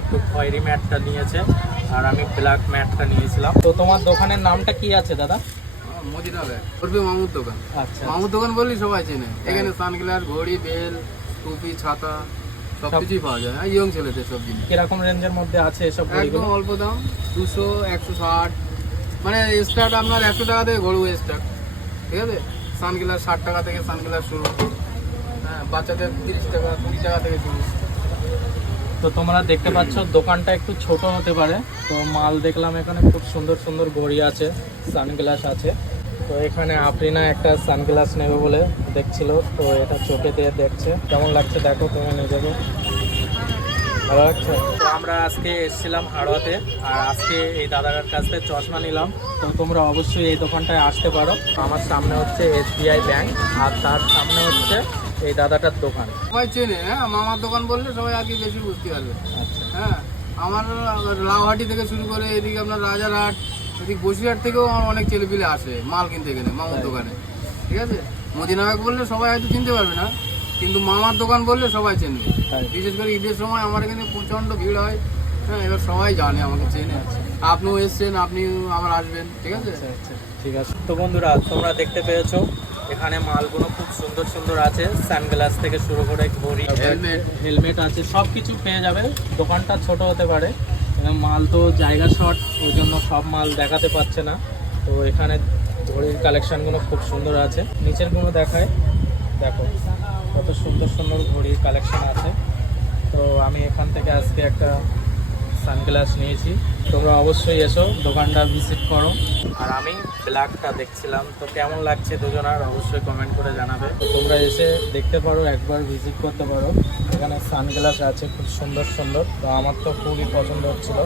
একটু খয়েরি ম্যাটটা নিয়েছে আর আমি ব্ল্যাক ম্যাটটা নিয়েছিলাম। তো তোমার দোকানের নামটা কি আছে দাদা? মদিনাবাগ করবে মামুর দোকান। আচ্ছা, মামুর দোকান বললি সবাই চেনে। এখানে সানগ্লাস, ঘড়ি, বেল, টুপি, ছাতা সবকিছুই পাওয়া যায়। আর ইয়ং ছেলেদের সব জিনিস। কিরকম রেঞ্জের মধ্যে আছে এসব একদম ঘড়িগুলো? অল্প দাম, 200, 160, মানে স্টার্ট আপনার 100 টাকা থেকে ঘড়ি স্টার্ট, ঠিক আছে। সানগ্লাস 60 টাকা থেকে সানগ্লাস শুরু, হ্যাঁ, বাচ্চাদের 30 টাকা 20 টাকা থেকে শুরু। তো তোমরা দেখতে পাচ্ছ দোকানটা একটু ছোট হতে পারে, তো মাল দেখলাম এখানে খুব সুন্দর সুন্দর ঘড়ি আছে, সানগ্লাস আছে। তো এখানে আফরিনা একটা সানগ্লাস নেবে বলে দেখছিল, তো এটা চোখে দিয়ে দেখছে, কেমন লাগছে দেখো তুমি নিজেকে, ভালো লাগছে? তো আমরা আজকে এসেছিলাম হাড়োয়াতে, আর আজকে এই দাদার কাছ থেকে চশমা নিলাম। তো তোমরা অবশ্যই এই দোকানটায় আসতে পারো। আমার সামনে হচ্ছে SBI ব্যাংক, আর তার সামনে হচ্ছে এই দাদাটার দোকান। সবাই চেনে, হ্যাঁ, মামার দোকান বললে সবাই আগে বেশি বুঝতে পারবে। আচ্ছা, হ্যাঁ, আমার লাউহাটি থেকে শুরু করে এদিকে আপনার রাজারহাট, এদিকে বসিরহাট থেকেও আমার অনেক ছেলেপিলে আসে মাল কিনতে গেলে মামার দোকানে, ঠিক আছে। মদিনাবাগ বললে সবাই হয়তো চিনতে পারবে না, কিন্তু মামার দোকান বললে সবাই চেনবে। তাই। বিশেষ করে ঈদের সময় আমার এখানে প্রচণ্ড ভিড় হয়, হ্যাঁ, এবার সবাই জানে, আমাকে চেনে। আপনিও এসছেন, আপনি আবার আসবেন, ঠিক আছে। আচ্ছা আচ্ছা, ঠিক আছে। তো বন্ধুরা তোমরা দেখতে পেয়েছো এখানে মালগুলো খুব সুন্দর সুন্দর আছে, সানগ্লাস থেকে শুরু করে ঘড়ি, হেলমেট আছে, সব কিছু পেয়ে যাবে। দোকানটা ছোট হতে পারে, মাল তো জায়গা শর্ট, ওই জন্য সব মাল দেখাতে পারছে না। তো এখানে ঘড়ির কালেকশানগুলো খুব সুন্দর আছে, নিচেরগুলো দেখায়, দেখো কত সুন্দর সুন্দর ঘড়ির কালেকশান আছে। তো আমি এখান থেকে আজকে একটা সানগ্লাস নিয়েছি। তোমরা অবশ্যই এসো, দোকানটা ভিজিট করো। আর আমি ব্ল্যাকটা দেখছিলাম, তো কেমন লাগছে দুজনার অবশ্যই কমেন্ট করে জানাবে। তো তোমরা এসে দেখতে পারো, একবার ভিজিট করতে পারো। এখানে সানগ্লাস আছে খুব সুন্দর সুন্দর, তো আমার তো খুবই পছন্দ হচ্ছিল।